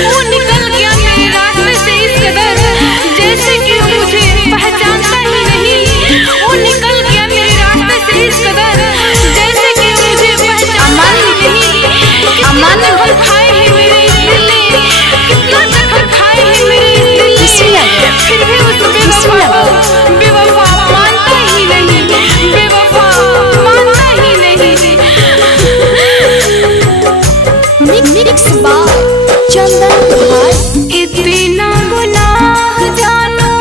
वो निकल गया मेरे रास्ते से इस कदर, जैसे कि वो मुझे पहचानता ही नहीं। वो निकल गया मेरे रास्ते से इस कदर, जैसे कि वो मुझे पहचानता ही नहीं। अमन हम खाए हैं मेरे इस दिल ने, कितना जख्म खाए हैं मेरे इस दिल ने, फिर भी उस बेवफा मानता ही नहीं, बेवफा मानता ही नहीं। मिक्स बाय चंदन भाई। इतना गुनाह जानो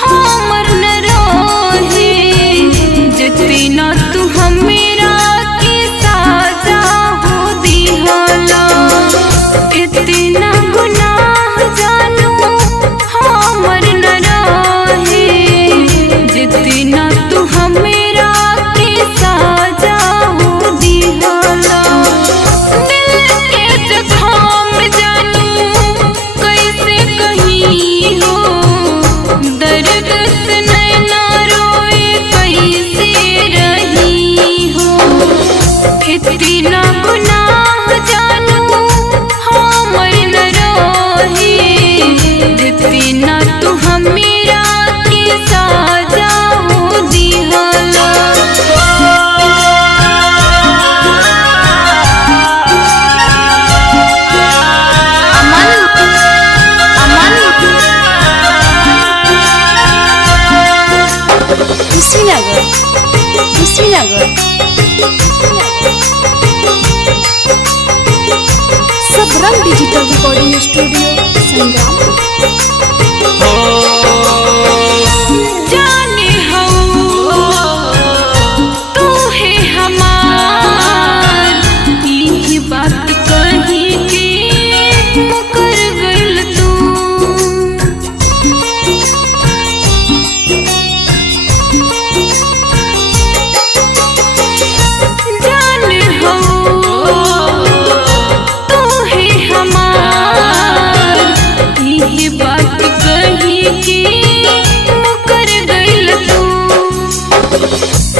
हमर न रोहे, जितना तू मेरा के साजा हो दिहला। इतना गुनाह जानो हमर न रोहे, जितना तू मेरा के साजा हो दिहला। इतना गुनाह जानो हमर न रोहे, जितना तू मेरा के साजा हो दिहला। सबरंग डिजिटल रिकॉर्डिंग स्टूडियो संग्राम। जाने हो तू है हमार, यही बात कही के मुकर गइल तू। जाने हो यही बात कही के मुकर गइल तू।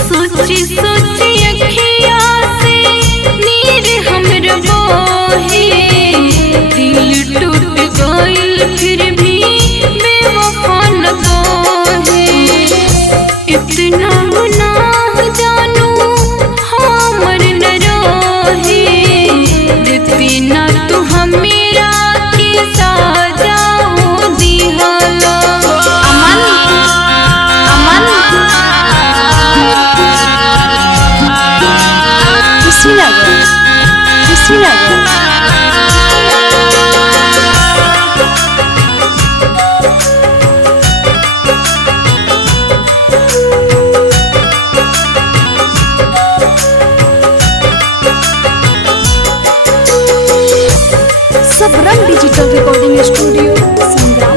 सोची सोची अखिया से नीर हमर बोहे, दिल टूट गइल फिर भी बेवफा न बोहे। इतना गुनाह जानो हमर न रोहे, जितना तू मेरा के साजा हो दिहला। सबरंग डिजिटल रिकॉर्डिंग स्टूडियो संग्राम।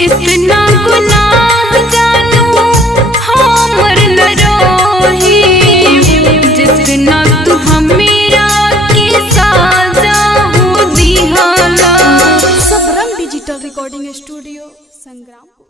इतना गुनाह जानो हमर न रोहे, जितना तू मेरा के साजा हो दिहला। सबरंग डिजिटल रिकॉर्डिंग स्टूडियो संग्राम।